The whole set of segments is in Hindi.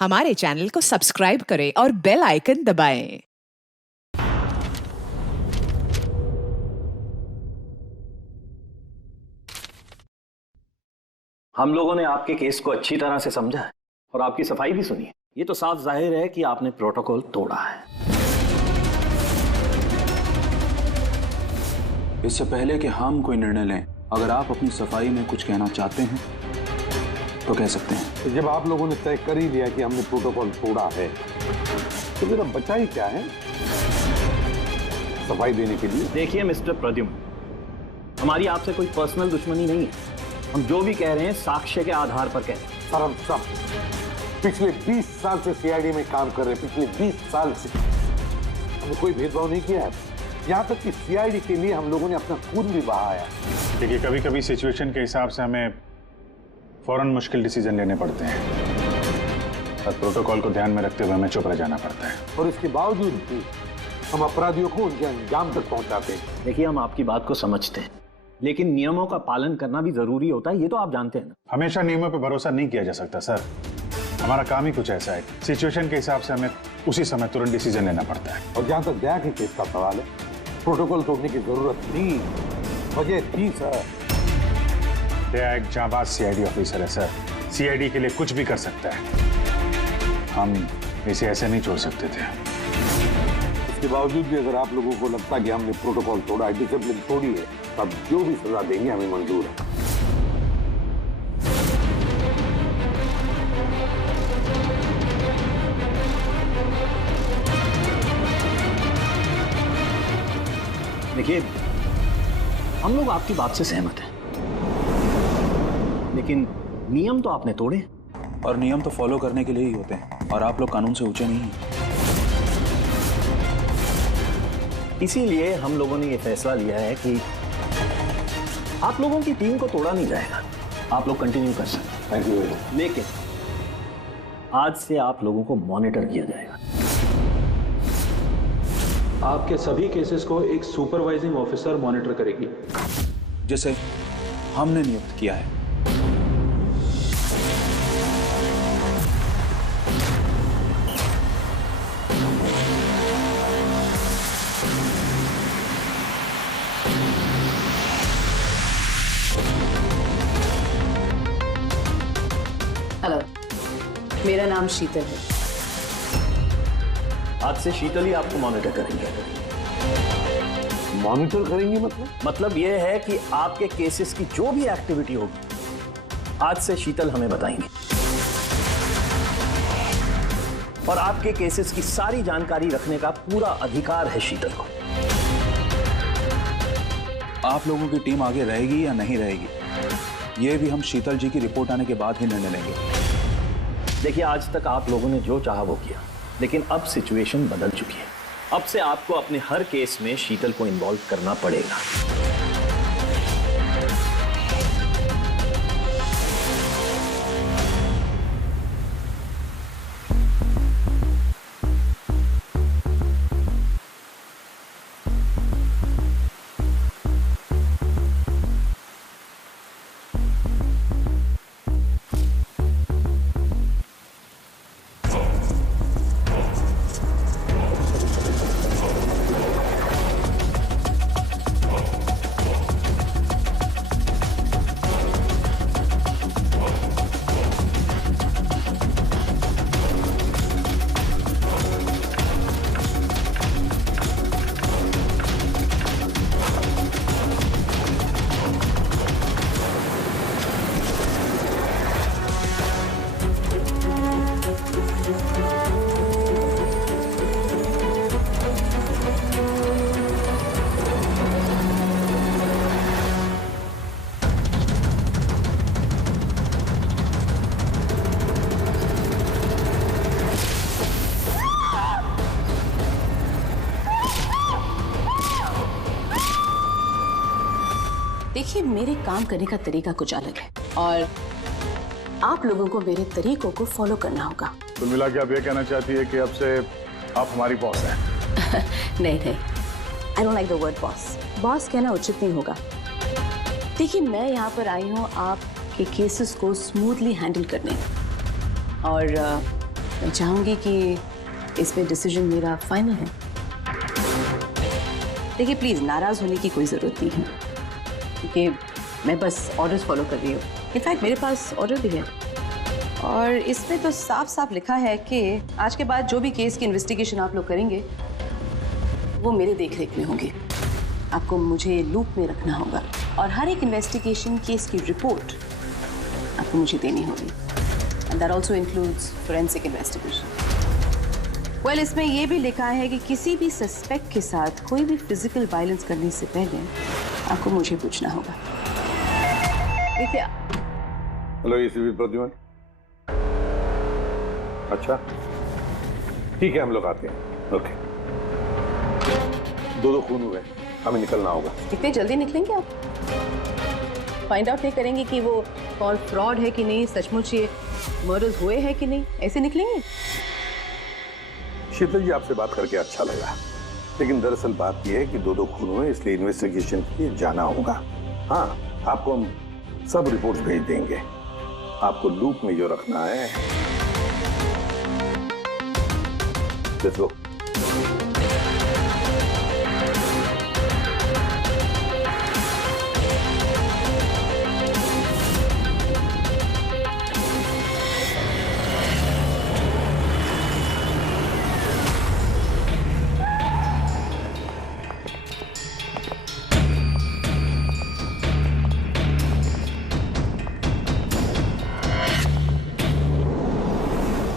हमारे चैनल को सब्सक्राइब करें और बेल आइकन दबाएं। हम लोगों ने आपके केस को अच्छी तरह से समझा है और आपकी सफाई भी सुनी है। ये तो साफ जाहिर है कि आपने प्रोटोकॉल तोड़ा है। इससे पहले कि हम कोई निर्णय लें, अगर आप अपनी सफाई में कुछ कहना चाहते हैं तो कह सकते हैं। तो जब आप लोगों ने तय कर ही लिया कि हमने प्रोटोकॉल तोड़ा है तो मेरा बचा ही क्या है सफाई देने के लिए। देखिए मिस्टर प्रद्युम्न, हमारी आपसे कोई पर्सनल दुश्मनी नहीं है। हम जो भी कह रहे हैं साक्ष्य के आधार पर कह रहे हैं। सर हम सब पिछले 20 साल से सीआईडी में काम कर रहे हैं। पिछले 20 साल से हमने कोई भेदभाव नहीं किया है। यहाँ तक कि सीआईडी के लिए हम लोगों ने अपना खून भी बहाया। देखिए, कभी कभी सिचुएशन के हिसाब से हमें फौरन मुश्किल डिसीजन लेने पड़ते हैं और प्रोटोकॉल को ध्यान में रखते हुए हमें चुप रह जाना पड़ता है। और इसके बावजूद भी हम अपराधियों को उनके अंजाम तक पहुंचाते हैं। देखिए, हम आपकी बात को समझते हैं, लेकिन नियमों का पालन करना भी जरूरी होता है। ये तो आप जानते हैं ना। हमेशा नियमों पर भरोसा नहीं किया जा सकता सर। हमारा काम ही कुछ ऐसा है, सिचुएशन के हिसाब से हमें उसी समय तुरंत डिसीजन लेना पड़ता है। और जहां तक दया के केस का सवाल है, प्रोटोकॉल तोड़ने की जरूरत नहीं, वजह थी सर। दया एक जांबाज सीआईडी ऑफिसर है सर। सीआईडी के लिए कुछ भी कर सकता है। हम इसे ऐसे नहीं छोड़ सकते थे। इसके बावजूद भी अगर आप लोगों को लगता है कि हमने प्रोटोकॉल तोड़ा है, डिसिप्लिन तोड़ी है, तब जो भी सजा देंगे हमें मंजूर है। देखिए, हम लोग आपकी बात से सहमत हैं, लेकिन नियम तो आपने तोड़े। और नियम तो फॉलो करने के लिए ही होते हैं, और आप लोग कानून से ऊंचे नहीं हैं। इसीलिए हम लोगों ने ये फैसला लिया है कि आप लोगों की टीम को तोड़ा नहीं जाएगा। आप लोग कंटिन्यू कर सकते हैं। Thank you very much. लेकिन आज से आप लोगों को मॉनिटर किया जाएगा। आपके सभी केसेस को एक सुपरवाइजिंग ऑफिसर मॉनिटर करेगी, जैसे हमने नियुक्त किया है। हेलो, मेरा नाम शीतल है। आज से शीतल ही आपको मॉनिटर करेंगे। मॉनिटर करेंगे मतलब यह है कि आपके केसेस की जो भी एक्टिविटी होगी, आज से शीतल हमें बताएंगे। और आपके केसेस की सारी जानकारी रखने का पूरा अधिकार है शीतल को। आप लोगों की टीम आगे रहेगी या नहीं रहेगी, ये भी हम शीतल जी की रिपोर्ट आने के बाद ही निर्णय लेंगे। देखिए, आज तक आप लोगों ने जो चाहा वो किया, लेकिन अब सिचुएशन बदल चुकी है। अब से आपको अपने हर केस में शीतल को इन्वॉल्व करना पड़ेगा। देखिए, मेरे काम करने का तरीका कुछ अलग है और आप लोगों को मेरे तरीकों को फॉलो करना होगा। कुल मिला के आप ये कहना चाहती है कि अब से आप हमारी बॉस हैं? नहीं, I don't like the word boss. Boss कहना उचित नहीं होगा। देखिए, मैं यहाँ पर आई हूँ आपके केसेस को स्मूथली हैंडल करने और मैं चाहूंगी कि इसमें डिसीजन मेरा फाइनल है। देखिए प्लीज नाराज होने की कोई जरूरत नहीं है, क्योंकि मैं बस ऑर्डर्स फॉलो कर रही हूँ। इनफैक्ट मेरे पास ऑर्डर भी है और इसमें तो साफ साफ लिखा है कि आज के बाद जो भी केस की इन्वेस्टिगेशन आप लोग करेंगे वो मेरे देखरेख में होगी। आपको मुझे लूप में रखना होगा और हर एक इन्वेस्टिगेशन केस की रिपोर्ट आपको मुझे देनी होगी। And that also includes forensic investigation. Well, इसमें यह भी लिखा है कि किसी भी सस्पेक्ट के साथ कोई भी फिजिकल वायलेंस करने से पहले आपको मुझे पूछना होगा। देखिए। Hello ACP Pradyuman. अच्छा ठीक है, हम लोग आते हैं। ओके। दो खून हुए, हमें निकलना होगा। इतने जल्दी निकलेंगे आप? फाइंड आउट नहीं करेंगे कि वो कॉल फ्रॉड है कि नहीं, सचमुच ये मर्डर्स हुए हैं कि नहीं, ऐसे निकलेंगे? शीतल जी, आपसे बात करके अच्छा लगा, लेकिन दरअसल बात यह है कि दो खून हुए, इसलिए इन्वेस्टिगेशन के लिए जाना होगा। हाँ, आपको हम सब रिपोर्ट्स भेज देंगे। आपको लूप में जो रखना है। Let's go.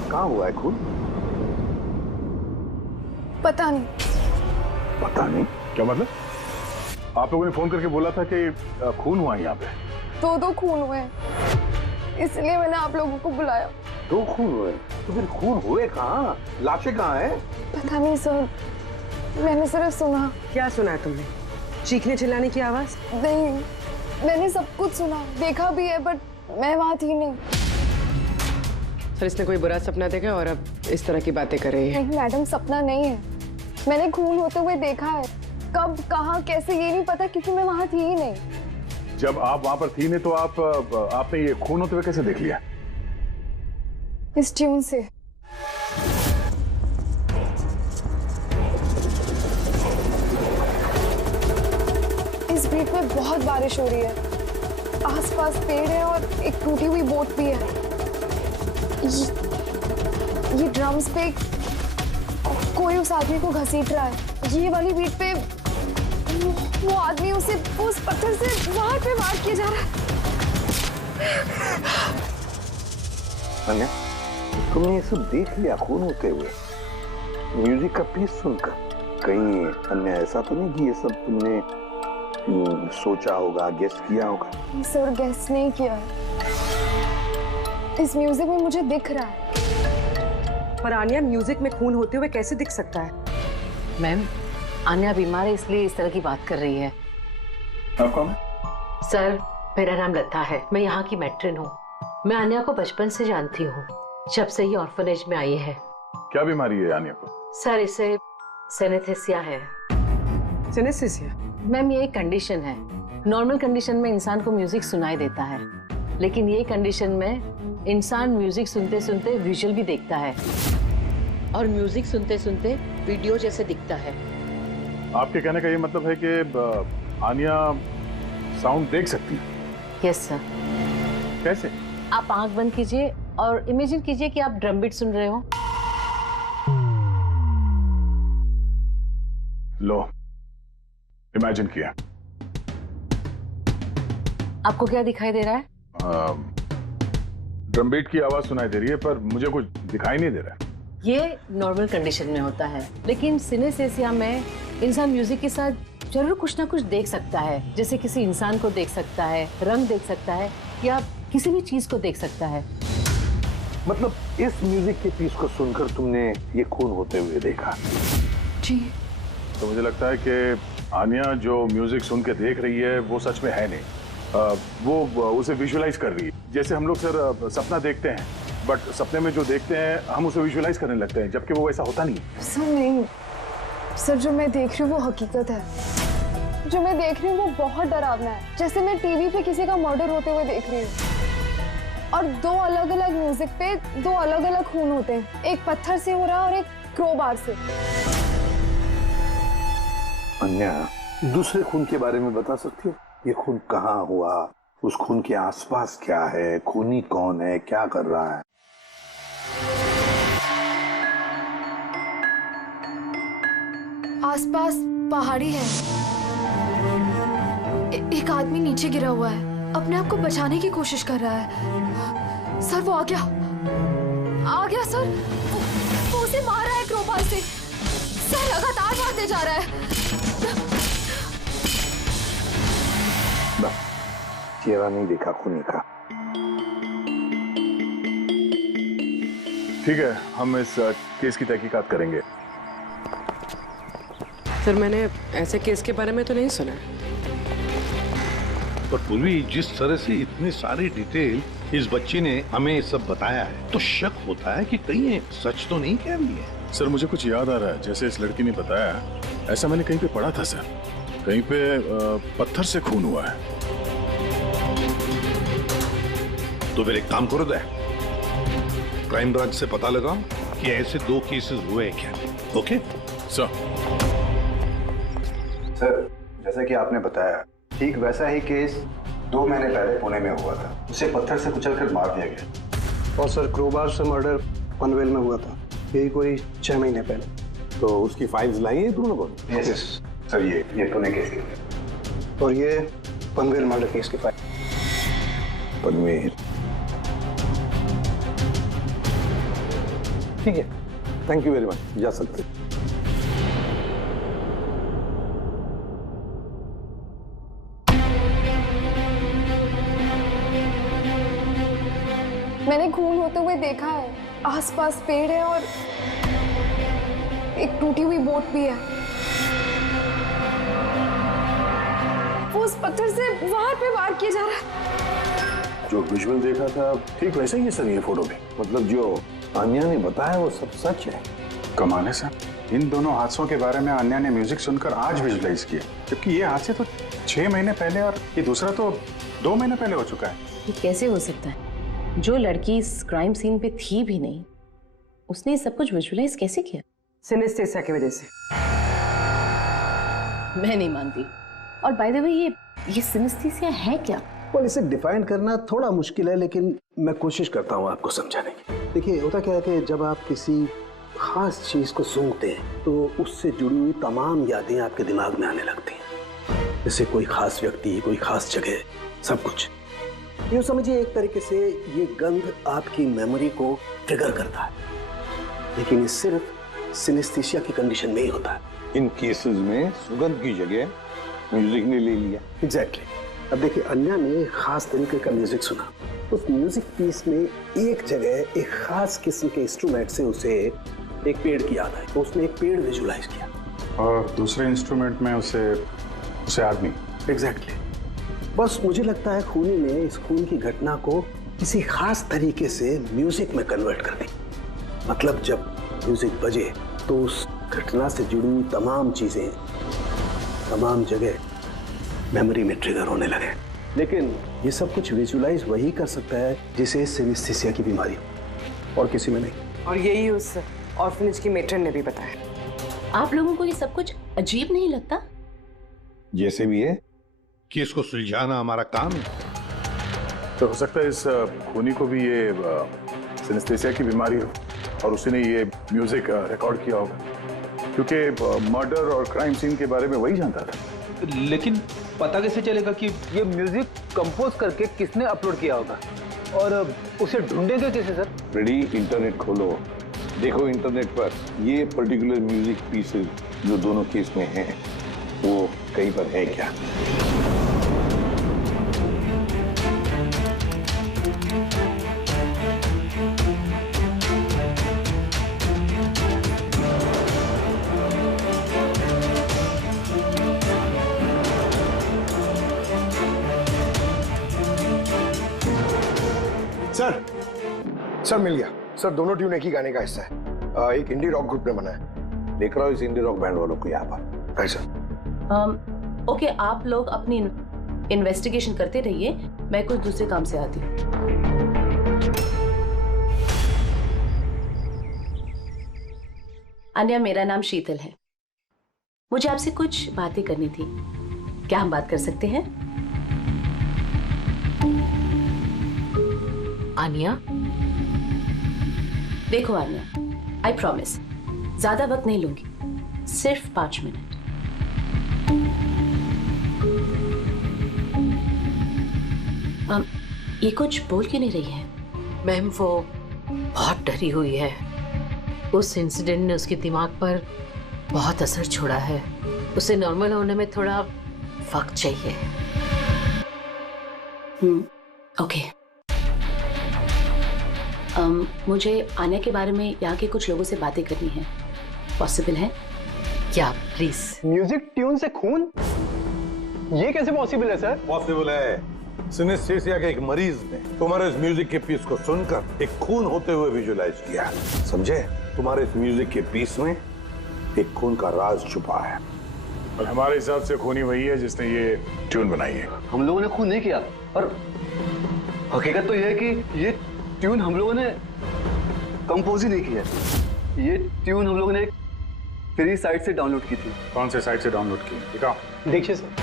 कहाँ हुआ है खून? पता नहीं। पता नहीं? क्या मतलब? आप लोगों ने फोन करके बोला था कि खून हुआ यहाँ पे। दो खून हुए हैं, इसलिए मैंने आप लोगों को बुलाया। दो खून हुए? तो फिर खून हुए कहाँ? लाशें कहाँ हैं? पता नहीं सर, मैंने सिर्फ सुना। क्या सुना है तुमने? चीखने चिल्लाने की आवाज? नहीं, मैंने सब कुछ सुना, देखा भी है, बट मैं वहाँ थी नहीं। सर, इसने कोई बुरा सपना देखा और अब इस तरह की बातें कर रही है। नहीं मैडम, सपना नहीं है, मैंने खून होते हुए देखा है। कब, कहाँ, कैसे, ये नहीं पता, क्योंकि मैं वहाँ थी ही नहीं। जब आप वहां पर थी नहीं तो आपने ये खून होते हुए कैसे देख लिया? इस ट्यून से। इस बीट में बहुत बारिश हो रही है, आसपास पेड़ है और एक टूटी हुई बोट भी है। ये ड्रम्स पे कोई उस आदमी को घसीट रहा है। ये वाली बीट पे वो आदमी उसे उस पत्थर से बाहर पे वार किया जा रहा है। अन्या, तुमने ये सब देख लिया खून होते हुए, म्यूजिक का पीस सुनकर? कहीं अन्या ऐसा तो नहीं कि ये सब तुमने सोचा होगा, गेस किया होगा? सर, गेस नहीं किया है, इस म्यूजिक में मुझे दिख रहा है। पर आन्या, म्यूजिक में खून होते हुए कैसे दिख सकता है? मैम, आन्या बीमार है, इसलिए इस तरह की बात कर रही है। आप कौन है? सर, मेरा नाम लता है, मैं यहाँ की मैट्रिन हूँ। मैं आन्या को बचपन से जानती हूँ, जब से ही ऑर्फनेज में आई है। क्या बीमारी है आन्या को? सर, इसे सिनेस्थेसिया है। सिनेस्थेसिया? मैम, ये एक कंडीशन है। नॉर्मल कंडीशन में इंसान को म्यूजिक सुनाई देता है, लेकिन ये कंडीशन में इंसान म्यूजिक सुनते सुनते विजुअल भी देखता है और म्यूजिक सुनते सुनते वीडियो जैसे दिखता है। आपके कहने का ये मतलब है कि आन्या साउंड देख सकती है? Yes sir. कैसे? आप आंख बंद कीजिए और इमेजिन कीजिए कि आप ड्रम बीट सुन रहे हो। लो, इमेजिन किया। आपको क्या दिखाई दे रहा है? ड्रम बीट की आवाज सुनाई दे रही है, पर मुझे कुछ दिखाई नहीं दे रहा है। ये नॉर्मल कंडीशन में होता है, लेकिन सिनेस्थेसिया में इंसान म्यूजिक के साथ जरूर कुछ ना कुछ देख सकता है, जैसे किसी इंसान को देख सकता है, रंग देख सकता है, या किसी भी चीज को देख सकता है। मतलब इस म्यूजिक के पीस को सुनकर तुमने ये खून होते हुए देखा? जी। तो मुझे लगता है कि आन्या जो म्यूजिक सुन के देख रही है वो सच में है नहीं, वो उसे विजुअलाइज कर रही है। जैसे हम लोग सर सपना देखते हैं, बट सपने में जो देखते हैं हम उसे विजुअलाइज करने लगते हैं, जबकि वो ऐसा होता नहीं। सर नहीं, सर जो मैं देख रही हूँ वो हकीकत है। जो मैं देख रही हूँ वो बहुत डरावना है, जैसे मैं टीवी पे किसी का मर्डर होते हुए देख रही हूँ। और दो अलग अलग म्यूजिक पे दो अलग अलग खून होते हैं, एक पत्थर से हो रहा है और एक क्रोबार से। अन्या, दूसरे खून के बारे में बता सकती हो? ये खून कहाँ हुआ, उस खून के आसपास क्या है, खूनी कौन है, क्या कर रहा है? आसपास पहाड़ी है, एक आदमी नीचे गिरा हुआ है, अपने आप को बचाने की कोशिश कर रहा है। सर वो आ गया सर, वो उसे मार रहा है क्रोबार से। सर लगातार मारते जा रहा है। चेहरा नहीं देखा खूनी का। ठीक है, हम इस केस की तहकीकात करेंगे। सर मैंने ऐसे केस के बारे में तो नहीं सुना। पर पूर्वी, जिस तरह से इतनी सारी डिटेल इस बच्ची ने हमें सब बताया है, तो शक होता है कि कहीं ये सच तो नहीं कह रही है। सर मुझे कुछ याद आ रहा है, जैसे इस लड़की ने बताया, ऐसा मैंने कहीं पे पढ़ा था सर, कहीं पे पत्थर से खून हुआ है। तो फिर एक काम करो दे, क्राइम ब्रांच से पता लगाओ कि ऐसे 2 केसेस हुए हैं क्या। Okay sir. सर, जैसा कि आपने बताया, ठीक वैसा ही केस 2 महीने पहले पुणे में हुआ था। उसे पत्थर से कुचलकर मार दिया गया। और सर क्रोबार से मर्डर पनवेल में हुआ था, यही कोई 6 महीने पहले। तो उसकी फाइल्स लाई है तुम लोगों ने? यस सर, ये पुणे केस की। और ये पनवेल मर्डर केस की फाइल। पनवेल, ठीक है, थैंक यू वेरी मच, जा सकते। मैंने खून होते हुए देखा है, आसपास पेड़ है और एक टूटी हुई बोट भी है। वो उस पत्थर से वहां पे वार किया जा रहा है। जो विजुअल देखा था ठीक वैसे ही है सर, ये फोटो भी। मतलब जो अन्या ने बताया वो सब सच है? कमाल है सर, इन दोनों हादसों के बारे में अन्या ने म्यूजिक सुनकर आज विजुलाइज किया, जबकि ये हादसे तो 6 महीने पहले और ये दूसरा तो 2 महीने पहले हो चुका है। ये कैसे हो सकता है? जो लड़की इस क्राइम सीन पे थी भी नहीं, उसने ये सब कुछ विजुअलाइज कैसे किया? सिनेस्थेसिया की वजह से। मैं नहीं मानती। और बाय द वे, ये सिनेस्थेसिया है क्या? और इसे डिफाइन करना थोड़ा मुश्किल है, लेकिन मैं कोशिश करता हूँ आपको समझाने की। देखिए, होता क्या है कि जब आप किसी खास चीज को सूंघते हैं तो उससे जुड़ी हुई तमाम यादें आपके दिमाग में आने लगती हैं। जैसे कोई खास व्यक्ति, कोई खास जगह, सब कुछ। यूँ समझिए एक तरीके से ये गंध आपकी मेमोरी को ट्रिगर करता है, लेकिन ये सिर्फ सिनेस्थेसिया की कंडीशन में ही होता है। इन केसेस में सुगंध की जगह म्यूजिक ने ले लिया। एग्जैक्टली। अब देखिए, अन्या ने खास तरीके का म्यूजिक सुना। उस म्यूजिक पीस में एक जगह एक खास किस्म के इंस्ट्रूमेंट से उसे एक पेड़ की याद आई, तो उसने एक पेड़ विजुलाइज किया। और दूसरे इंस्ट्रूमेंट में उसे आदमी। एग्जैक्टली। बस मुझे लगता है खूनी ने इस खून की घटना को किसी खास तरीके से म्यूजिक में कन्वर्ट कर दी। मतलब जब म्यूजिक बजे तो उस घटना से जुड़ी हुई तमाम चीजें, तमाम जगह मेमोरी में ट्रिगर होने लगे। लेकिन ये सब कुछ विजुलाइज वही कर सकता है जिसे सिनेस्थेसिया की बीमारी हो, और किसी में नहीं। और यही उस ऑर्फनेज की मेट्रन ने भी बताया। आप लोगों को ये सब कुछ अजीब नहीं लगता? जैसे भी है, केस को सुलझाना हमारा काम है। तो हो सकता है इस खूनी को भी ये सिनेस्थेसिया की बीमारी हो और उसने ये म्यूजिक रिकॉर्ड किया होगा, क्योंकि मर्डर और क्राइम सीन के बारे में वही जानता था। लेकिन पता कैसे चलेगा कि ये म्यूजिक कंपोज करके किसने अपलोड किया होगा, और उसे ढूंढेंगे कैसे सर? रेडी, इंटरनेट खोलो, देखो इंटरनेट पर ये पर्टिकुलर म्यूजिक पीसेस जो दोनों केस में हैं वो कहीं पर है क्या। सर मिल गया सर, दोनों ट्यून एक ही गाने का हिस्सा है, एक इंडी रॉक ग्रुप ने बना है। देख रहा हूँ इस इंडी रॉक बैंड वालों को यहाँ पर। सर ओके, आप लोग अपनी इन्वेस्टिगेशन करते रहिए, मैं कुछ दूसरे काम से आती हूँ। अन्या, मेरा नाम शीतल है। मुझे आपसे कुछ बातें करनी थी। क्या हम बात कर सकते हैं? आनिया, देखो आनिया, आई प्रॉमिस ज्यादा वक्त नहीं लूंगी, सिर्फ 5 मिनट। ये कुछ बोल क्यों नहीं रही है? मैम वो बहुत डरी हुई है। उस इंसिडेंट ने उसके दिमाग पर बहुत असर छोड़ा है। उसे नॉर्मल होने में थोड़ा वक्त चाहिए। ओके। मुझे आन्या के बारे में यहाँ के कुछ लोगों से बातें करनी है। पॉसिबल है क्या? प्लीज। म्यूजिक ट्यून से खून? ये कैसे पॉसिबल है सर? पॉसिबल है। सिनेस्थेसिया के एक मरीज ने तुम्हारे इस म्यूजिक के पीस को सुनकर एक खून होते हुए विजुअलाइज किया। समझे? तुम्हारे इस म्यूजिक के पीस में एक खून का राज छुपा है। और हमारे हिसाब से खूनी वही है जिसने ये ट्यून बनाई है। हम लोगों ने खून नहीं किया, और हकीकत तो यह है कि ये ट्यून हम लोगों ने कंपोज ही नहीं की है। ये ट्यून हम लोगों ने एक फ्री साइट से डाउनलोड की थी। कौन से साइट से डाउनलोड की? दिखाओ। देखिए सर,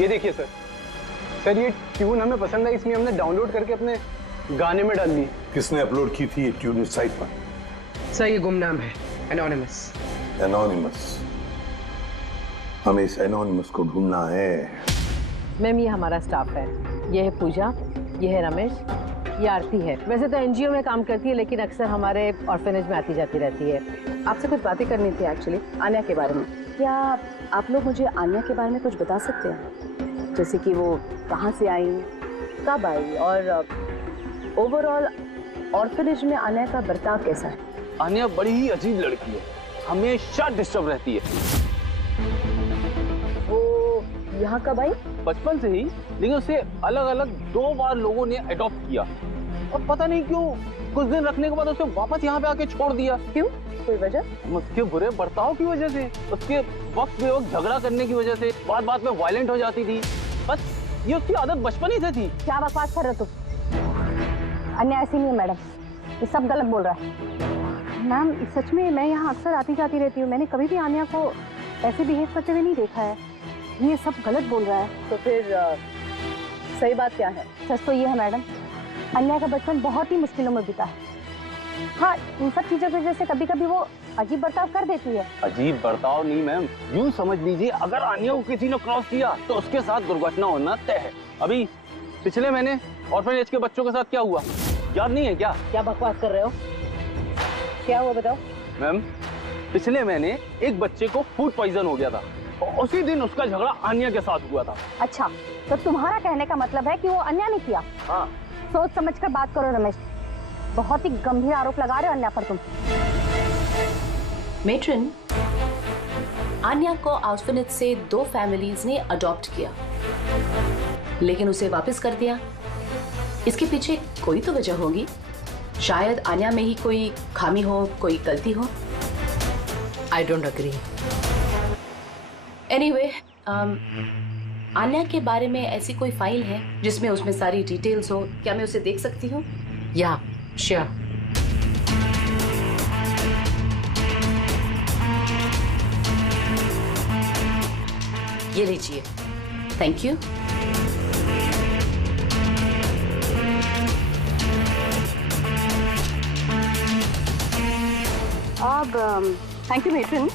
ये देखिए सर। सर ये ट्यून हमें पसंद है, इसलिए हमने डाउनलोड करके अपने गाने में डाल दी। किसने अपलोड की थी ये ट्यून इस साइट पर? सर ये गुमनाम है, एनोनिमस। एनोनिमस? हमें इस एनोनिमस को ढूंढना है। मैम ये हमारा स्टाफ है। ये है पूजा, ये है रमेश, ये आरती है। वैसे तो एनजीओ में काम करती है, लेकिन अक्सर हमारे ऑर्फेनेज में आती जाती रहती है। आपसे कुछ बातें करनी थी एक्चुअली आन्या के बारे में। क्या आप लोग मुझे आन्या के बारे में कुछ बता सकते हैं? जैसे कि वो कहाँ से आई, कब आई, और ओवरऑल ऑर्फेनेज में आन्या का बर्ताव कैसा है? आन्या बड़ी ही अजीब लड़की है, हमेशा डिस्टर्ब रहती है। वो यहाँ कब आई? बचपन से ही, लेकिन उसे अलग अलग 2 बार लोगों ने अडॉप्ट किया, और पता नहीं क्यों कुछ दिन रखने के बाद उसे वापस यहाँ पे आके छोड़ दिया। क्यों? कोई वजह? उसके बुरे बर्ताव की वजह से, उसके वक्त बेवक्त झगड़ा करने की वजह से, बात बात में वायलेंट हो जाती थी। बस ये उसकी आदत बचपन ही से थी। क्या बकवास कर रहे हो तुम? अन्या ऐसी नहीं है मैडम, ये सब गलत बोल रहा है। मैम सच में मैं यहाँ अक्सर आती जाती रहती हूँ, मैंने कभी भी आन्या को ऐसे बिहेव करते हुए नहीं देखा है। ये सब गलत बोल रहा है। तो फिर सही बात क्या है? सच तो ये है मैडम, अन्या का बचपन बहुत ही मुश्किलों में बीता है। हाँ, इन सब चीजों की वजह से कभी कभी वो अजीब बर्ताव कर देती है। अजीब बर्ताव नहीं मैम, यूं समझ लीजिए अगर आन्या को किसी ने क्रॉस किया तो उसके साथ दुर्घटना होना तय है। अभी पिछले महीने ऑर्फनेज के बच्चों के साथ क्या हुआ याद नहीं है क्या? क्या बकवास कर रहे हो? क्या हुआ बताओ? मैम पिछले महीने एक बच्चे को फूड पॉइजन हो गया था, और उसी दिन उसका झगड़ा आन्या के साथ हुआ था। अच्छा, तो तुम्हारा कहने का मतलब है कि वो अन्या ने किया? हाँ। सोच समझ कर बात करो रमेश, बहुत ही गंभीर आरोप लगा रहे हो अन्या पर तुम। मेट्रन, आन्या को ऑर्फनेज से 2 फैमिलीज ने अडॉप्ट किया, लेकिन उसे वापस कर दिया। इसके पीछे कोई तो वजह होगी। शायद आन्या में ही कोई खामी हो, कोई गलती हो। I don't agree. Anyway, Aanya के बारे में ऐसी कोई फाइल है जिसमें उसमें सारी डिटेल्स हो? क्या मैं उसे देख सकती हूँ? या श्योर। ये लीजिए। Thank you. अब थैंक यू मेट्रन,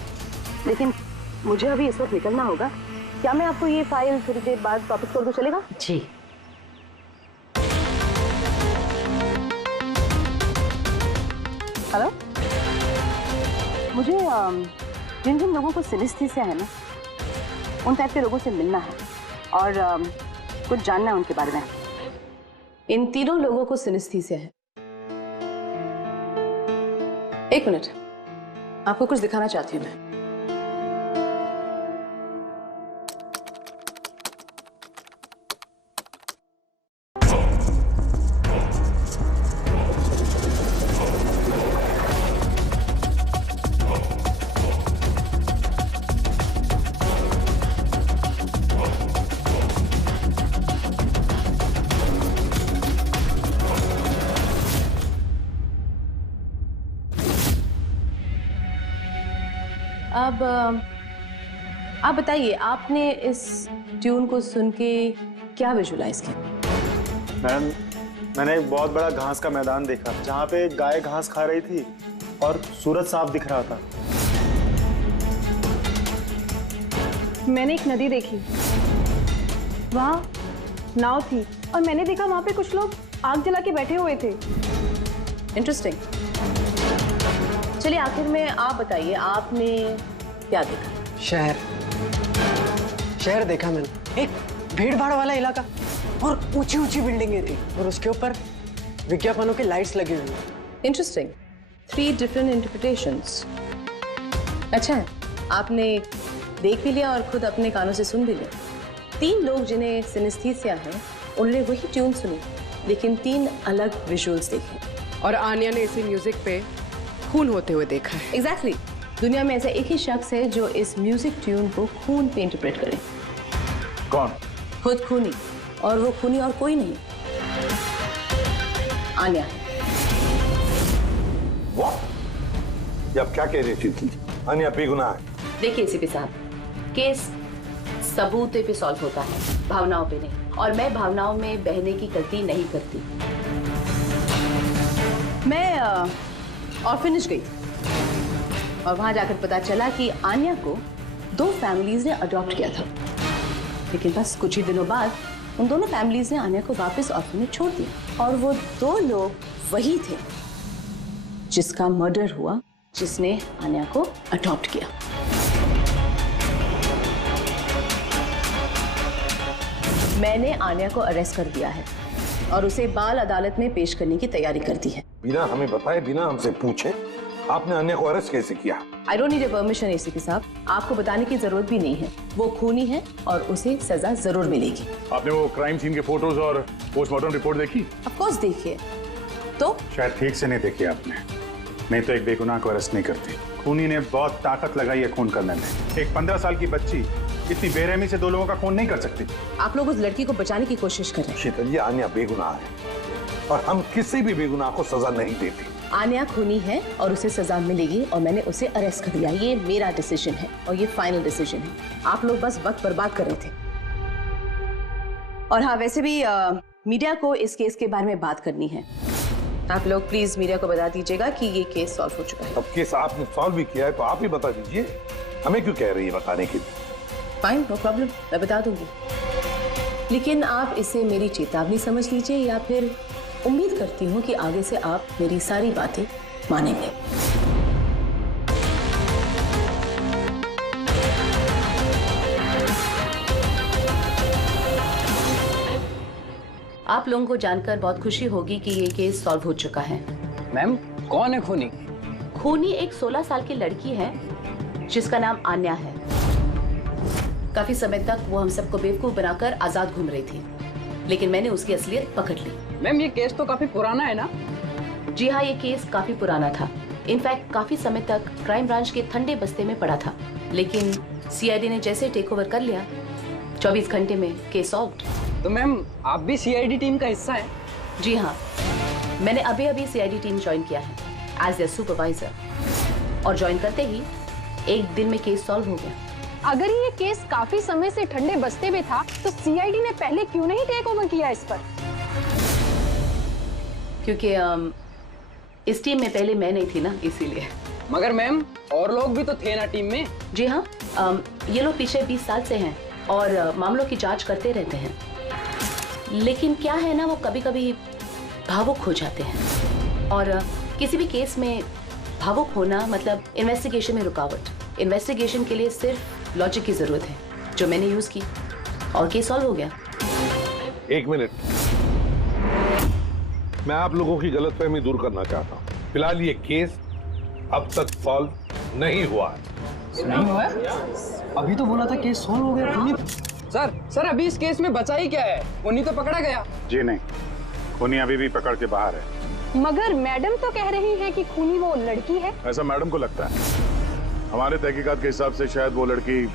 लेकिन मुझे अभी इस वक्त निकलना होगा। क्या मैं आपको ये फाइल थोड़ी देर बाद वापस कर दूं, चलेगा? जी। हेलो, मुझे जिन जिन लोगों को सिनेस्थीसिया है ना, उन टाइप के लोगों से मिलना है और कुछ जानना है उनके बारे में। इन तीनों लोगों को सिनेस्थीसिया है। एक मिनट, आपको कुछ दिखाना चाहती हूँ मैं। अब आप बताइए, आपने इस ट्यून को सुन के क्या विजुलाइज किया? मैम, मैंने एक बहुत बड़ा घास का मैदान देखा जहाँ पे गाय घास खा रही थी और सूरज साफ दिख रहा था। मैंने एक नदी देखी, वहाँ नाव थी और मैंने देखा वहाँ पे कुछ लोग आग जला के बैठे हुए थे। इंटरेस्टिंग। चलिए आखिर में आप बताइए, आपने क्या देखा? शहर देखा मैंने, एक भीड़ भाड़ वाला इलाका और ऊंची ऊंची बिल्डिंगें थी और उसके ऊपर विज्ञापनों के लाइट्स लगी हुई। इंटरेस्टिंग। 3 different interpretations. अच्छा है, आपने देख भी लिया और खुद अपने कानों से सुन भी लिया। 3 लोग जिन्हें सिनेस्थीसिया है उन्होंने वही ट्यून सुनी, लेकिन 3 अलग विजुअल्स देखे। और आन्या ने इसी म्यूजिक पे खून होते हुए देखा है। एग्जैक्टली। दुनिया में ऐसा एक ही शख्स है जो इस म्यूजिक ट्यून को खून पे इंटरप्रेट करे। कौन? खुद खूनी, और वो खूनी और कोई नहीं, आन्या। वाह, अब क्या कह रही थी? आन्या बेगुनाह है। देखिए एसीपी साहब, केस सबूत पे सॉल्व होता है, भावनाओं पे नहीं, और मैं भावनाओं में बहने की गलती नहीं करती। मैं ऑर्फनेज गई और वहां जाकर पता चला कि आन्या को 2 फैमिलीज ने अडॉप्ट किया था, लेकिन बस कुछ ही दिनों बाद उन दोनों फैमिलीज ने आन्या को वापस ऑर्फनेज छोड़ दिया। और वो 2 लोग वही थे जिसका मर्डर हुआ, जिसने आन्या को अडॉप्ट किया। मैंने आन्या को अरेस्ट कर दिया है और उसे बाल अदालत में पेश करने की तैयारी कर दी है। बिना हमें बताए, बिना हमसे पूछे आपने आन्या को अरेस्ट कैसे किया? I don't need your permission ACP साहब, आपको बताने की जरूरत भी नहीं है। वो खूनी है और उसे सजा जरूर मिलेगी। आपने वो क्राइम सीन के फोटोज और पोस्टमार्टम रिपोर्ट देखी? ऑफ कोर्स देखिए। तो शायद ठीक से नहीं देखी आपने, नहीं तो एक बेगुनाह को अरेस्ट नहीं करती। खूनी ने बहुत ताकत लगाई है खून करने में। एक 15 साल की बच्ची इतनी बेरहमी से 2 लोगों का खून नहीं कर सकती। आप लोग उस लड़की को बचाने की कोशिश कर रहे हैं। शीतल जी, आन्या बेगुनाह है और हम किसी भी बेगुनाह को सजा नहीं देते। आन्या खूनी है और उसे सजा मिलेगी और मैंने उसे अरेस्ट कर लिया। ये मेरा डिसीजन है और ये फाइनल डिसीजन है। आप लोग बस वक्त बर्बाद कर रहे थे। और हाँ, वैसे भी मीडिया को इस केस के बारे में बात करनी है। आप लोग प्लीज मीडिया को बता दीजिएगा कि ये केस सॉल्व हो चुका है। अब केस आपने सॉल्व भी किया है तो आप ही बता दीजिए, हमें क्यों कह रही है बताने के लिए? फाइन, नो प्रॉब्लम, मैं बता दूंगी, लेकिन आप इसे मेरी चेतावनी समझ लीजिए या फिर उम्मीद करती हूँ कि आगे से आप मेरी सारी बातें मानेंगे। आप लोगों को जानकर बहुत खुशी होगी कि ये केस सॉल्व हो चुका है। मैम, कौन है खूनी? खूनी एक 16 साल की लड़की है जिसका नाम आन्या है। काफी समय तक वो हम सबको बेवकूफ बनाकर आजाद घूम रही थी, लेकिन मैंने उसकी असलियत पकड़ ली। मैम, ये केस तो काफी पुराना है ना? जी हाँ, ये केस काफी पुराना था। इनफैक्ट काफी समय तक क्राइम ब्रांच के ठंडे बस्ते में पड़ा था, लेकिन सीआईडी ने जैसे टेक ओवर कर लिया, 24 घंटे में केस सॉल्व्ड। तो मैम, आप भी सीआईडी टीम का हिस्सा हैं? जी हाँ, मैंने अभी सीआईडी टीम ज्वाइन किया है एज ए सुपरवाइजर, और ज्वाइन करते ही एक दिन में केस सॉल्व हो गया। अगर ये केस काफी समय से ठंडे बस्ते में था तो सीआईडी ने पहले क्यों नहीं टेक ओवर किया इस पर? क्योंकि इस टीम में पहले मैं नहीं थी ना, इसीलिए। मगर मैम, और लोग भी तो थे ना टीम में? जी हाँ, ये लोग पिछले 20 साल से हैं और मामलों की जांच करते रहते हैं, लेकिन क्या है ना, वो कभी कभी भावुक हो जाते हैं। और किसी भी केस में भावुक होना मतलब इन्वेस्टिगेशन में रुकावट। इन्वेस्टिगेशन के लिए सिर्फ लॉजिक की जरूरत है, जो मैंने यूज की और केस सॉल्व हो गया। 1 मिनट, मैं आप लोगों की गलतफहमी दूर करना चाहता हूँ। फिलहाल ये केस अब तक सॉल्व नहीं हुआ है। नहीं हुआ है? अभी तो बोला था केस सॉल्व हो गया। सर अभी इस केस में बचा ही क्या है? खूनी तो पकड़ा गया। जी नहीं, खूनी अभी भी पकड़ के बाहर है। मगर मैडम तो कह रही है कि खूनी वो लड़की है। ऐसा मैडम को लगता है। हमारे तहकीकात के हिसाब से शायद वो लड़की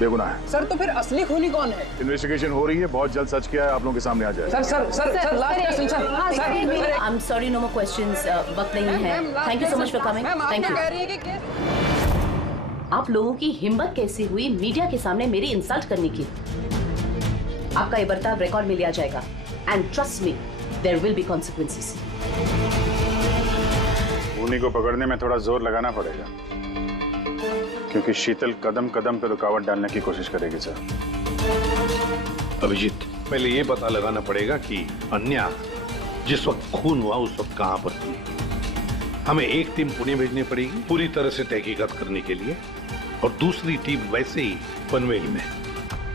बेगुनाह है। सर, तो फिर असली खूनी कौन है? इन्वेस्टिगेशन हो रही है, बहुत जल्द सच क्या है आप लोगों के सामने आ जाएगा। Sir last question sir. I am sorry, no more questions, वक्त नहीं है। Thank you so much for coming. Thank you. आप लोगों की हिम्मत कैसी हुई मीडिया के सामने मेरी इंसल्ट करने की? आपका ये बर्ताव रिकॉर्ड में लिया जाएगा and trust me there will be consequences. उन्हीं को पकड़ने में थोड़ा जोर लगाना पड़ेगा, क्योंकि शीतल कदम कदम पे रुकावट डालने की कोशिश करेगी सर। अभिजीत, पहले ये पता लगाना पड़ेगा कि अन्या जिस वक्त खून हुआ उस वक्त कहां पर थी। हमें एक टीम पुणे भेजनी पड़ेगी पूरी तरह से तहकीकात करने के लिए, और दूसरी टीम वैसे ही पनवेल में।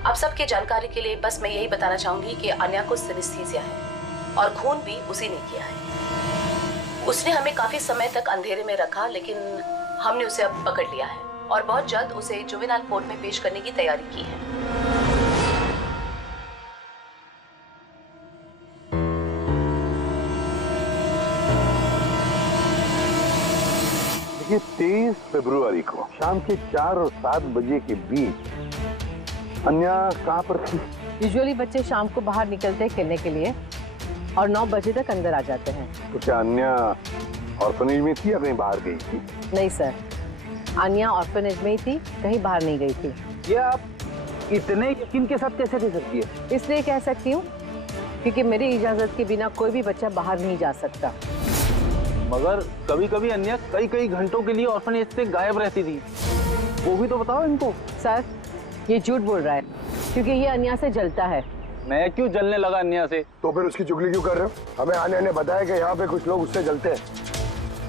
आप सबकी जानकारी के लिए बस मैं यही बताना चाहूंगी कि अन्या को सिनेस्थीसिया है और खून भी उसी ने किया है। उसने हमें काफी समय तक अंधेरे में रखा, लेकिन हमने उसे अब पकड़ लिया है और बहुत जल्द उसे जुवेनाइल कोर्ट में पेश करने की तैयारी की है। देखिए 23 फरवरी को शाम के 4 और 7 बजे के बीच अन्या कहाँ पर थी? यूजुअली बच्चे शाम को बाहर निकलते हैं खेलने के लिए और 9 बजे तक अंदर आ जाते हैं। तो क्या अन्या ऑर्फनेज में थी या कहीं बाहर गई थी? नहीं सर, अन्या ऑर्फनेज में ही थी, कहीं बाहर नहीं गई थी। ये आप इतने यकीन के साथ कैसे कह सकती है? इसलिए कह सकती हूँ क्योंकि मेरी इजाजत के बिना कोई भी बच्चा बाहर नहीं जा सकता। मगर कभी कभी अन्या कई कई घंटों के लिए ऑर्फनेज से गायब रहती थी, वो भी तो बताओ इनको। सर ये झूठ बोल रहा है क्योंकि ये अन्या से जलता है। मैं क्यों जलने लगा अन्या से? तो फिर उसकी चुगली क्यों कर रहे हो? हमें अन्या ने बताया कि यहाँ पे कुछ लोग उससे जलते हैं।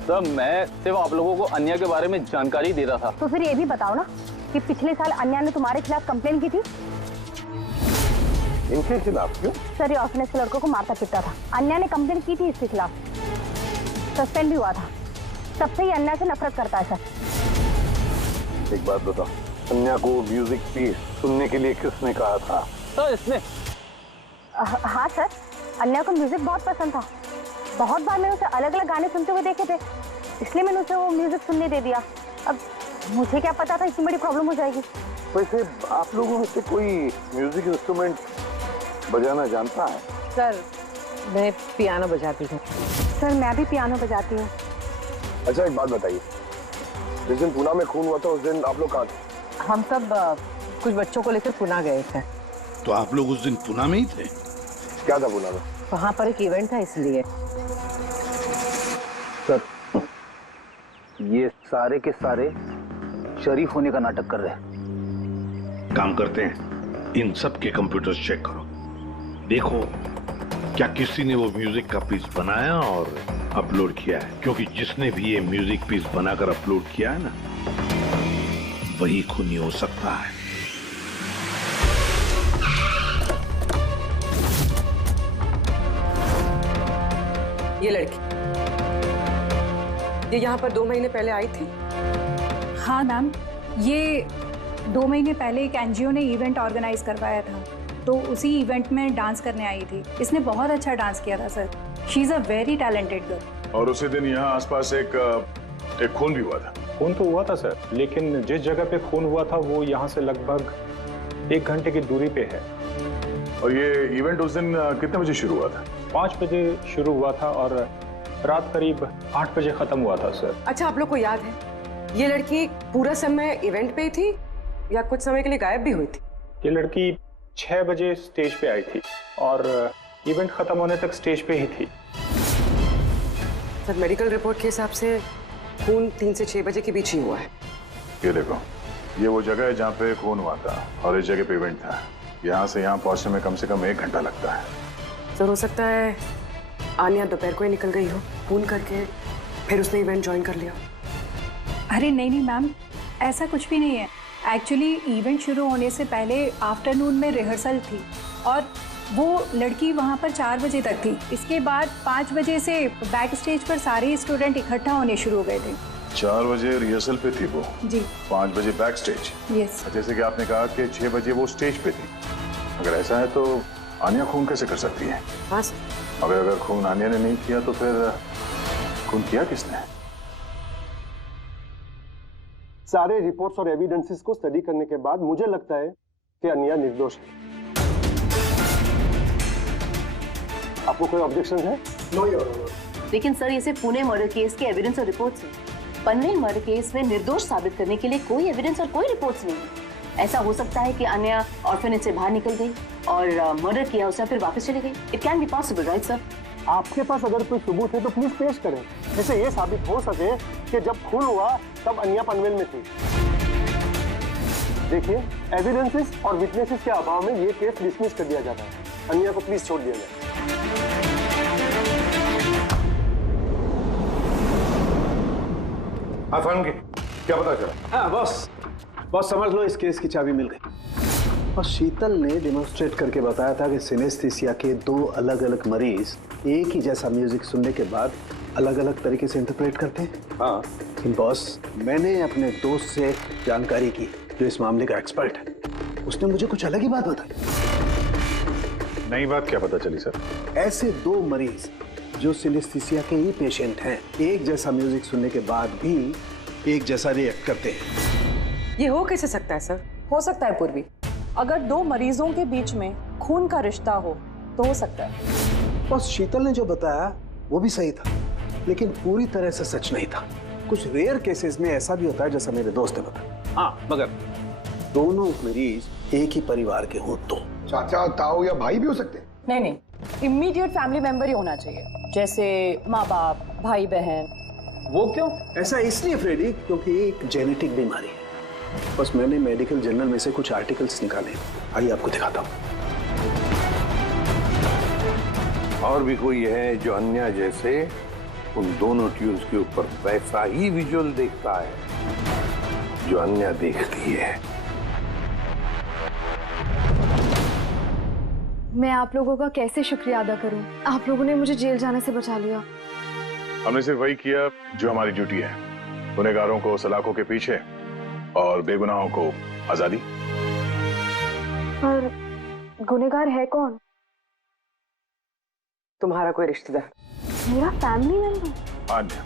सर मैं सिर्फ आप लोगों को अन्या के बारे में जानकारी दे रहा था। तो फिर ये भी बताओ ना कि पिछले साल अन्या ने तुम्हारे खिलाफ कंप्लेन की थी। इनके खिलाफ क्यों? सर ये ऑर्फनेज के लड़कों को मारता पीटता था। अन्या ने कंप्लेन की थी इसके खिलाफ, सस्पेंड भी हुआ था। सबसे ही अन्या से नफरत करता है सर। एक बात बताओ, अन्या को म्यूजिक पीस सुनने के लिए किसने कहा था? तो इसने? हाँ सर, अन्या को म्यूजिक बहुत पसंद था। बहुत बार मैंने उसे अलग अलग गाने सुनते हुए देखे थे, इसलिए मैंने उसे वो म्यूजिक सुनने दे दिया। अब मुझे क्या पता था इतनी बड़ी प्रॉब्लम हो जाएगी। वैसे आप लोगों में से कोई म्यूजिक इंस्ट्रूमेंट बजाना जानता है? सर मैं पियानो बजाती हूँ। सर मैं भी पियानो बजाती हूँ। अच्छा एक बात बताइए, जिस दिन पुणे में खून हुआ था उस दिन आप लोग कहाँ थे? हम सब कुछ बच्चों को लेकर पुणे गए थे। तो आप लोग उस दिन पुणे में ही थे? क्या था पुणे में? वहाँ पर एक इवेंट था इसलिए। सर ये सारे के सारे शरीफ होने का नाटक कर रहे हैं। काम करते हैं, इन सब के कंप्यूटर चेक करो, देखो क्या किसी ने वो म्यूजिक का पीस बनाया और अपलोड किया है, क्योंकि जिसने भी ये म्यूजिक पीस बनाकर अपलोड किया है ना, वही खूनी हो सकता है। ये लड़की ये यहाँ पर 2 महीने पहले आई थी। हाँ मैम, ये 2 महीने पहले एक एनजीओ ने इवेंट ऑर्गेनाइज करवाया था, तो उसी इवेंट में डांस करने आई थी। इसने बहुत अच्छा डांस किया था sir. She is a very talented girl. और उसी दिन यहाँ आसपास एक खून भी हुआ था। खून तो हुआ था सर, लेकिन जिस जगह पे खून हुआ था वो यहाँ से लगभग 1 घंटे की दूरी पे है। और ये इवेंट उस दिन कितने बजे शुरू हुआ था? 5 बजे शुरू हुआ था और रात करीब 8 बजे खत्म हुआ था सर। अच्छा आप लोग को याद है ये लड़की पूरा समय इवेंट पे ही थी या कुछ समय के लिए गायब भी हुई थी? ये लड़की 6 बजे स्टेज पे आई थी और इवेंट खत्म होने तक स्टेज पे ही थी। सर मेडिकल रिपोर्ट के हिसाब से खून 3 से 6 बजे के बीच ही हुआ है। ये देखो, ये वो जगह है जहाँ पे खून हुआ था और इस जगह पे इवेंट था। यहाँ से यहाँ पहुँचने में कम से कम 1 घंटा लगता है। सर हो सकता है आन्या दोपहर को ही निकल गई हो, खून करके फिर उसने इवेंट ज्वाइन कर लिया। अरे नहीं मैम, ऐसा कुछ भी नहीं है। एक्चुअली इवेंट शुरू होने से पहले आफ्टरनून में रिहर्सल थी और वो लड़की वहाँ पर 4 बजे तक थी। इसके बाद 5 बजे से बैक स्टेज पर सारे स्टूडेंट इकट्ठा होने शुरू हो गए थे। 4 बजे रिहर्सल पे थी वो जी। 5 बजे बैक स्टेज। यस। जैसे कि आपने कहा कि 6 बजे वो स्टेज पे थी। अगर ऐसा है तो आन्या खून कैसे कर सकती है? हाँ। अगर खून आन्या ने नहीं किया तो फिर खून किया किसने? सारे रिपोर्ट्स और एविडेंसेस को स्टडी करने के बाद मुझे लगता है कि अन्या निर्दोष है। आपको कोई ऑब्जेक्शन है? लेकिन सर ये सिर्फ पुणे मर्डर केस के एविडेंस और रिपोर्ट्स हैं। पनवेल मर्डर केस में निर्दोष साबित करने के लिए कोई एविडेंस और कोई रिपोर्ट्स नहीं। ऐसा हो सकता है कि अन्या ऑर्फनेज से बाहर निकल गई और मर्डर किया उसने फिर वापस चली गई। It can be possible, right sir? आपके पास अगर कोई सबूत है तो प्लीज पेश करें, जिससे ये साबित हो सके कि जब खून हुआ तब अन्या पनवेल में थी। देखिए, एविडेंसेस और विटनेसेस के अभाव में ये केस डिसमिस कर दिया जाता है। अन्या को प्लीज छोड़ दिया जाए। क्या पता चला? हाँ बॉस समझ लो इस केस की चाबी मिल गई। और शीतल ने डेमोन्स्ट्रेट करके बताया था कि सिनेस्थीसिया के 2 अलग अलग मरीज एक ही जैसा म्यूजिक सुनने के बाद अलग अलग तरीके से इंटरप्रेट करते हैं। हाँ, लेकिन बॉस मैंने अपने दोस्त से जानकारी की जो इस मामले का एक्सपर्ट है। उसने मुझे कुछ अलग ही बात बताई। नई बात क्या पता चली सर? ऐसे 2 मरीज जो सिनेस्थीसिया के ही पेशेंट हैं, एक जैसा म्यूजिक सुनने के बाद भी एक जैसा रिएक्ट करते हैं। ये हो कैसे सकता है सर? हो सकता है पूर्वी, अगर 2 मरीजों के बीच में खून का रिश्ता हो तो हो सकता है। बस शीतल ने जो बताया वो भी सही था, लेकिन पूरी तरह से सच नहीं था। कुछ रेयर केसेस में ऐसा भी होता है जैसा मेरे दोस्त ने बताया। हाँ, मगर दोनों मरीज एक ही परिवार के हों तो। चाचा, ताऊ या भाई भी हो सकते हैं? नहीं, इमीडिएट फैमिली मेंबर ही होना चाहिए, जैसे माँ बाप, भाई बहन। वो क्यों? ऐसा इसलिए फ्रेडी क्योंकि एक जेनेटिक बीमारी है। बस मैंने मेडिकल जर्नल में से कुछ आर्टिकल्स निकाले, आइए आपको दिखाता हूँ। और भी कोई है जो अन्या जैसे उन दोनों ट्यून्स के ऊपर वैसा ही विजुअल देखता है जो अन्या देखती है? मैं आप लोगों का कैसे शुक्रिया अदा करूं? आप लोगों ने मुझे जेल जाने से बचा लिया। हमने सिर्फ वही किया जो हमारी ड्यूटी है, गुनहगारों को सलाखों के पीछे और बेगुनाहों को आजादी। पर गुनहगार है कौन? तुम्हारा कोई रिश्तेदार। मेरा फैमिली मेंबर? अन्या,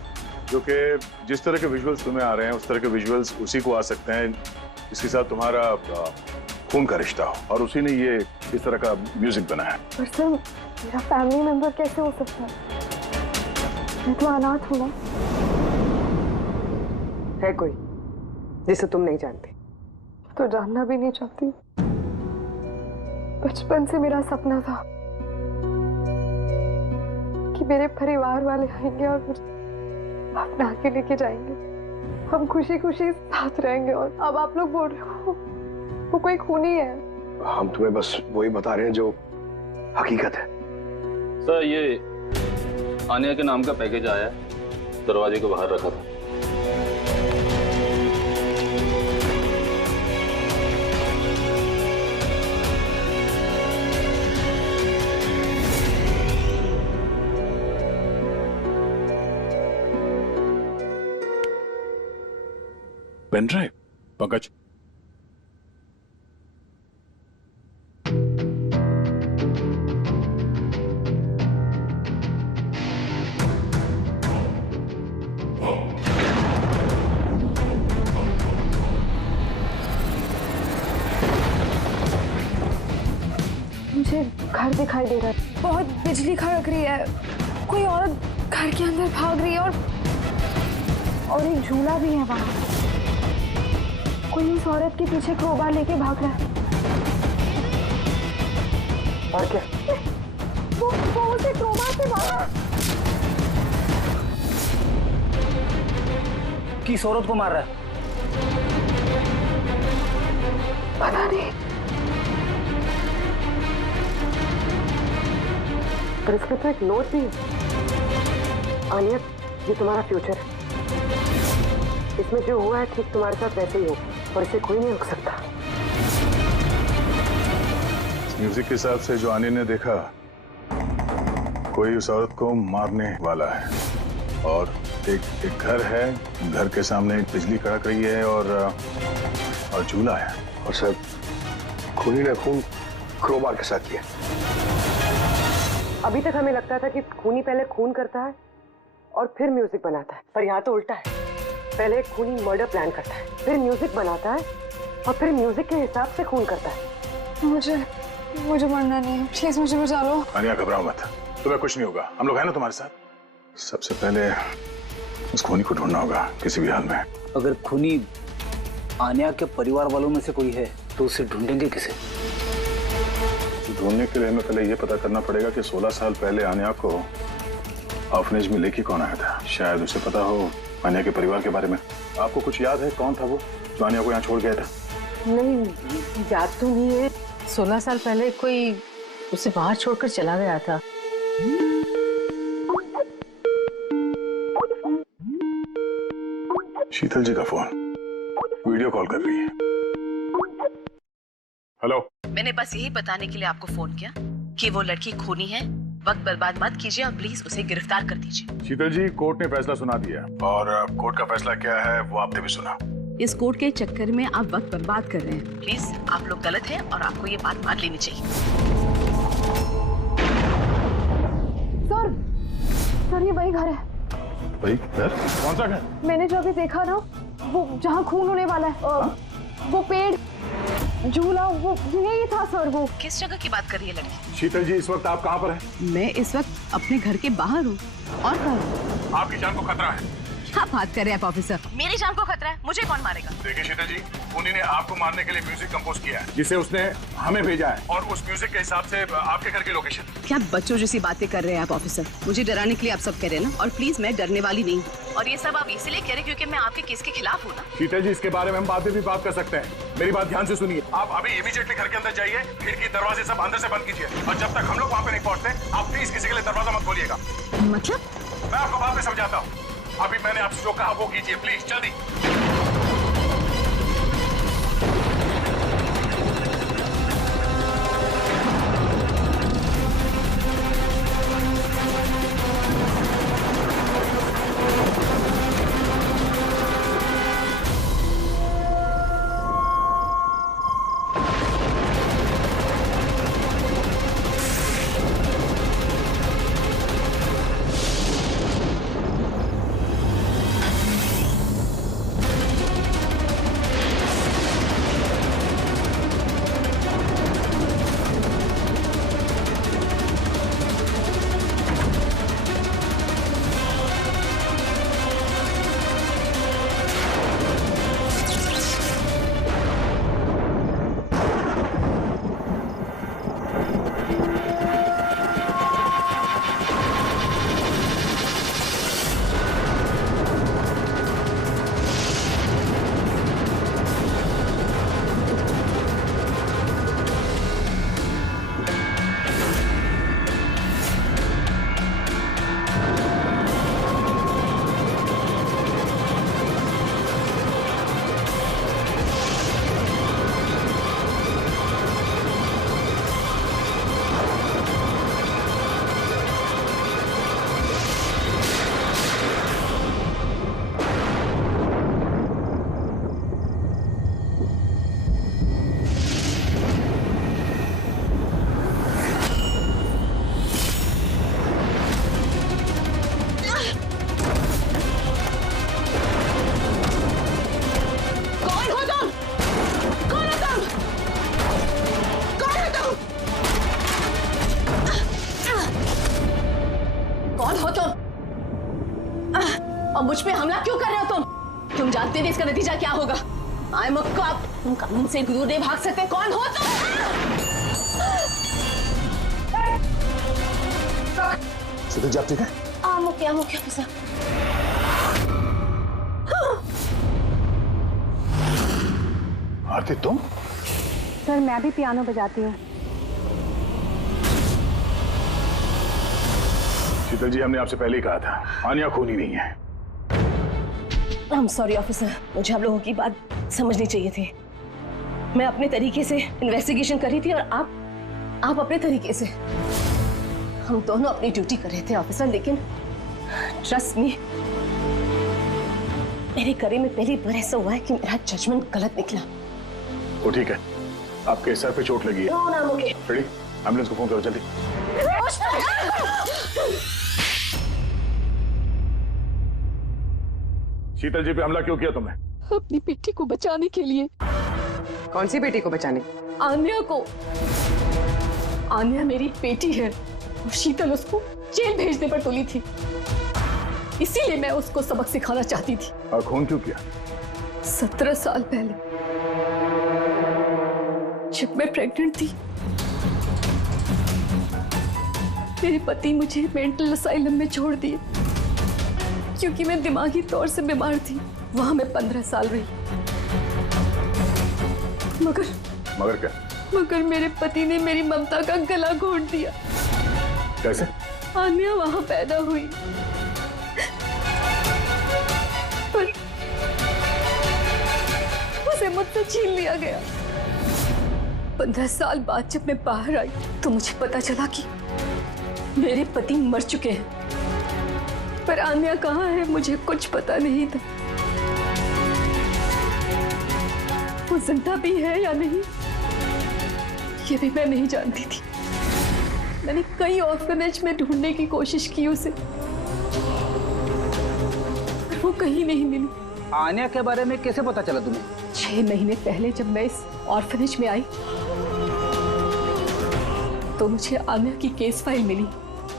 जो कि जिस तरह के विजुअल्स तुम्हें आ रहे हैं उस तरह के विजुअल्स उसी को आ सकते हैं जिसके साथ तुम्हारा खून का रिश्ता हो, और उसी ने ये इस तरह का म्यूजिक बनाया। पर सर, मेरा फैमिली मेंबर कैसे हो सकता है? मैं तो अनाथ हूँ ना। है कोई जिसे तुम नहीं जानती? तो जानना भी नहीं चाहती। बचपन से मेरा सपना था कि मेरे परिवार वाले आएंगे और मुझे अपना के लेके जाएंगे, हम खुशी खुशी साथ रहेंगे। और अब आप लोग बोल रहे हो वो कोई खूनी है। हम तुम्हें बस वही बता रहे हैं जो हकीकत है। सर, ये आन्या के नाम का पैकेज आया, दरवाजे के बाहर रखा था। Pen drive? पंकज, मुझे घर दिखाई दे रहा है, बहुत बिजली खड़क रही है, कोई औरत घर के अंदर भाग रही है और एक झूला भी है वहां। कोई उस औरत के पीछे क्रोबार लेके भाग रहा है। और क्या? वो उसे क्रोबार से मारा। किस औरत को मार रहा है? पता नहीं। पर इसमें तो एक नोट भी है। आन्या, ये तुम्हारा फ्यूचर है। इसमें जो हुआ है ठीक तुम्हारे साथ वैसे ही हो, और इसे कोई नहीं रोक सकता। म्यूजिक के हिसाब से जो आन्या ने देखा, कोई उस औरत को मारने वाला है, और एक घर है, घर के सामने एक बिजली कड़क रही है और झूला है। और सर, खूनी ने खून क्रोबार के साथ किया। अभी तक हमें लगता था कि खूनी पहले खून करता है और फिर म्यूजिक बनाता है, पर यहाँ तो उल्टा है। पहले खूनी मर्डर प्लान करता है, फिर म्यूजिक बनाता है और फिर म्यूजिक के हिसाब से खून करता है। मुझे मरना नहीं है, प्लीज मुझे बचा लो। आन्या, घबराओ मत, तुम्हें कुछ नहीं होगा, हम लोग हैं ना तुम्हारे साथ। सबसे पहले उस खूनी को ढूंढना होगा किसी भी हाल में। अगर खूनी आन्या के परिवार वालों में से कोई है तो उसे ढूंढेंगे किसे? ढूंढने के लिए हमें पहले ये पता करना पड़ेगा कि 16 साल पहले आन्या को ऑर्फनेज में लेके कौन आया था। शायद उसे पता हो आन्या के परिवार के बारे में। आपको कुछ याद है कौन था वो जो आन्या को यहाँ छोड़ गया था? नहीं, याद तो नहीं है। 16 साल पहले कोई उसे बाहर छोड़कर चला गया था। शीतल जी का फोन, वीडियो कॉल कर रही है। हेलो। मैंने बस यही बताने के लिए आपको फोन किया कि वो लड़की खूनी है। वक्त बर्बाद मत कीजिए और प्लीज उसे गिरफ्तार कर दीजिए। शीतल जी, कोर्ट ने फैसला सुना दिया और कोर्ट का फैसला क्या है वो आपने भी सुना। इस कोर्ट के चक्कर में आप वक्त बर्बाद कर रहे हैं। प्लीज आप लोग गलत हैं और आपको ये बात मान लेनी चाहिए। सर ये वही घर है। भाई घर? कौन सा घर? मैंने जो अभी देखा ना, वो जहाँ खून होने वाला है, वो पेड़, झूला, वो यही था सर। वो किस जगह की बात कर रही है लड़की? शीतल जी, इस वक्त आप कहाँ पर हैं? मैं इस वक्त अपने घर के बाहर हूँ। और कहाँ? आपकी जान को खतरा है। क्या बात कर रहे हैं आप ऑफिसर? मेरी जान को खतरा है? मुझे कौन मारेगा? देखिए शीतल जी, खूनी ने आपको मारने के लिए म्यूजिक कंपोज किया है जिसे उसने हमें भेजा है और उस म्यूजिक के हिसाब से आपके घर की लोकेशन। क्या बच्चों जैसी बातें कर रहे हैं आप ऑफिसर? मुझे डराने के लिए आप सब कह रहे हैं ना? और प्लीज मैं डरने वाली नहीं हूँ। और ये सब आप इसलिए कह रहे हैं क्योंकि मैं आपके केस के खिलाफ हूँ ना? शीतल जी, इसके बारे में हम बाद में भी बात कर सकते हैं। मेरी बात ध्यान से सुनिए। आप अभी इमीडिएटली घर के अंदर जाइए, खिड़की दरवाजे सब अंदर से बंद कीजिए और जब तक हम लोग वहाँ पे नहीं पहुँचते आप प्लीज किसी के लिए दरवाजा मत खोलिएगा। मतलब? मैं आपको बाद में समझाता हूँ। अभी मैंने आपसे जो कहा वो कीजिए प्लीज, जल्दी। और मुझ पे हमला क्यों कर रहे हो तुम जानते नहीं इसका नतीजा क्या होगा। I am a cop. तुम कानून से दूर नहीं भाग सकते। कौन हो तुम? शीतल जी, आप ठीक है? क्या ऑफिसर? आरती, तुम? सर मैं भी पियानो बजाती हूँ। शीतल जी, हमने आपसे पहले ही कहा था आन्या खूनी नहीं है। आई एम सॉरी ऑफिसर, मुझे आप लोगों की बात समझनी चाहिए थी। मैं अपने तरीके से इन्वेस्टिगेशन कर रही थी और आप अपने तरीके से। हम दोनों अपनी ड्यूटी कर रहे थे ऑफिसर, लेकिन ट्रस्ट मी, मेरे करियर में पहली बार ऐसा हुआ है कि मेरा जजमेंट गलत निकला। वो ठीक है, आपके सर पे चोट लगी है। नो ना, ओके। रेडी? एम्बुलेंस को फोन करो जल्दी। शीतल जी पे हमला क्यों किया तुमने? अपनी बेटी को बचाने के लिए। कौन सी बेटी को बचाने? आन्या को। आन्या मेरी बेटी है और शीतल उसको जेल भेजने पर तुली थी। इसीलिए मैं उसको सबक सिखाना चाहती थी। और खून क्यों किया? 17 साल पहले जब मैं प्रेग्नेंट थी, मेरे पति मुझे मेंटल असाइलम में छोड़ दिए क्योंकि मैं दिमागी तौर से बीमार थी। वहां मैं 15 साल रही। मगर क्या? मगर मेरे पति ने मेरी ममता का गला घोंट दिया। कैसे? आन्या वहां पैदा हुई, पर उसे मुझसे छीन लिया गया। 15 साल बाद जब मैं बाहर आई तो मुझे पता चला कि मेरे पति मर चुके हैं, पर आन्या कहाँ है मुझे कुछ पता नहीं था। वो जिंदा भी है या नहीं ये भी मैं नहीं जानती थी। मैंने कई ऑर्फनेज में ढूंढने की कोशिश की उसे, पर वो कहीं नहीं मिली। आन्या के बारे में कैसे पता चला तुम्हें? 6 महीने पहले जब मैं इस ऑर्फनेज में आई तो मुझे आन्या की केस फाइल मिली।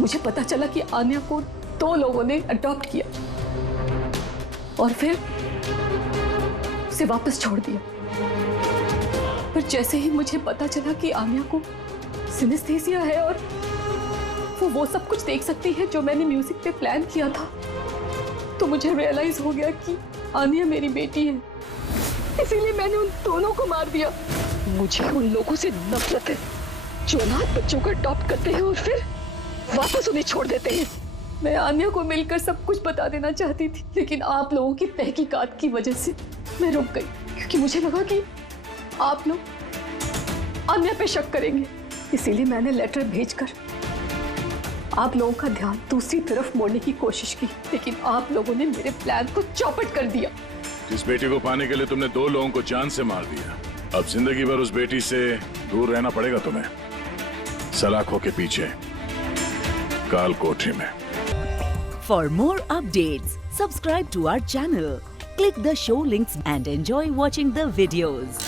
मुझे पता चला कि आन्या को 2 लोगों ने अडॉप्ट किया और फिर उसे वापस छोड़ दिया। पर जैसे ही मुझे पता चला कि आन्या को सिनेस्थेसिया है और वो सब कुछ देख सकती है जो मैंने म्यूजिक पे प्लान किया था, तो मुझे रियलाइज हो गया कि आन्या मेरी बेटी है। इसीलिए मैंने उन दोनों को मार दिया। मुझे उन लोगों से नफरत है जो अनाथ बच्चों को अडॉप्ट करते हैं और फिर वापस उन्हें छोड़ देते हैं। मैं आन्या को मिलकर सब कुछ बता देना चाहती थी, लेकिन आप लोगों की तहकीकात की वजह से मैं रुक गई, क्योंकि मुझे लगा कि आप लोग आन्या पे शक करेंगे। इसीलिए मैंने लेटर भेजकर आप लोगों का ध्यान दूसरी तरफ मोड़ने की कोशिश की, लेकिन आप लोगों ने मेरे प्लान को चौपट कर दिया। इस बेटी को पाने के लिए तुमने 2 लोगों को जान से मार दिया। अब जिंदगी भर उस बेटी से दूर रहना पड़ेगा तुम्हें, सलाखों के पीछे काल कोठरी में। For more updates, subscribe to our channel, click the show links and enjoy watching the videos.